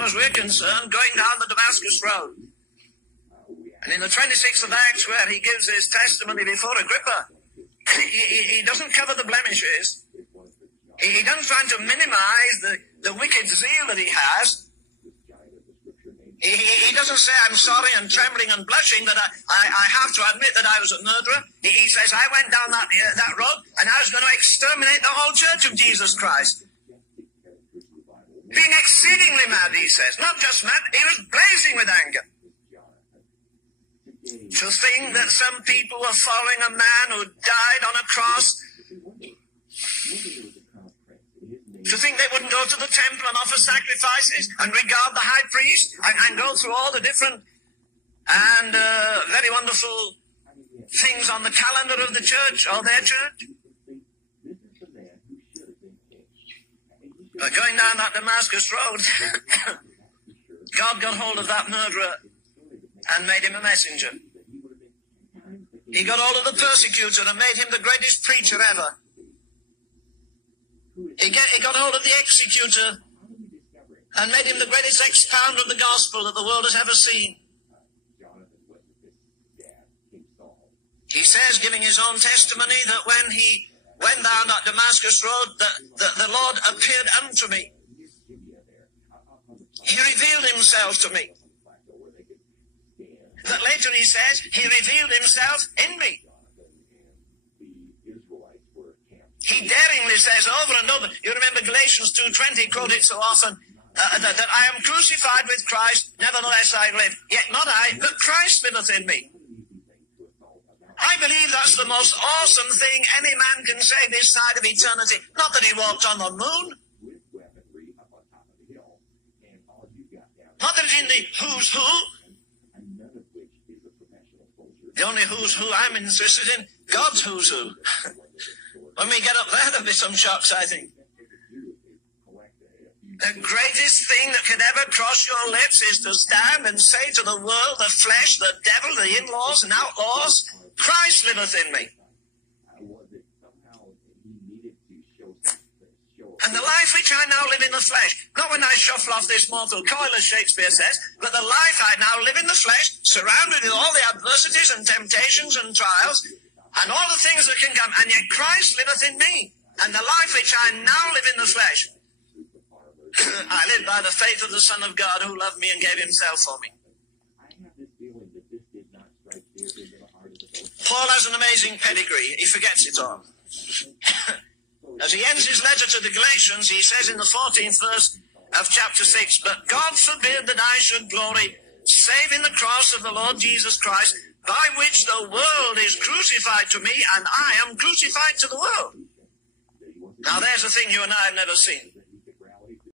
far as we're concerned, going down the Damascus Road. And in the 26th of Acts, where he gives his testimony before Agrippa, he doesn't cover the blemishes. He doesn't try to minimize the wicked zeal that he has. He doesn't say, I'm sorry and trembling and blushing that I have to admit that I was a murderer. He says, I went down that road and I was going to exterminate the whole church of Jesus Christ. Being exceedingly mad, he says. Not just mad, he was blazing with anger. To think that some people were following a man who died on a cross, to think they wouldn't go to the temple and offer sacrifices and regard the high priest and go through all the different and very wonderful things on the calendar of the church or their church. But going down that Damascus road, God got hold of that murderer and made him a messenger. He got hold of the persecutor and made him the greatest preacher ever. He got hold of the executor and made him the greatest expounder of the gospel that the world has ever seen. He says, giving his own testimony, that when he went down that Damascus road, the Lord appeared unto me. He revealed himself to me. That later he says, he revealed himself in me. He daringly says over and over, you remember Galatians 2:20, quote it so often, that I am crucified with Christ, nevertheless I live. Yet not I, but Christ liveth in me. I believe that's the most awesome thing any man can say this side of eternity. Not that he walked on the moon. Not that it's in the who's who. The only who's who I'm interested in, God's who's who. When we get up there, there'll be some shocks, I think. The greatest thing that can ever cross your lips is to stand and say to the world, the flesh, the devil, the in-laws and outlaws, Christ liveth in me. And the life which I now live in the flesh, not when I shuffle off this mortal coil, as Shakespeare says, but the life I now live in the flesh, surrounded with all the adversities and temptations and trials, and all the things that can come, and yet Christ liveth in me. And the life which I now live in the flesh, I live by the faith of the Son of God who loved me and gave himself for me. Paul has an amazing pedigree. He forgets it all. As he ends his letter to the Galatians, he says in the 14th verse of chapter 6, but God forbid that I should glory, save in the cross of the Lord Jesus Christ, by which the world is crucified to me, and I am crucified to the world. Now there's a thing you and I have never seen.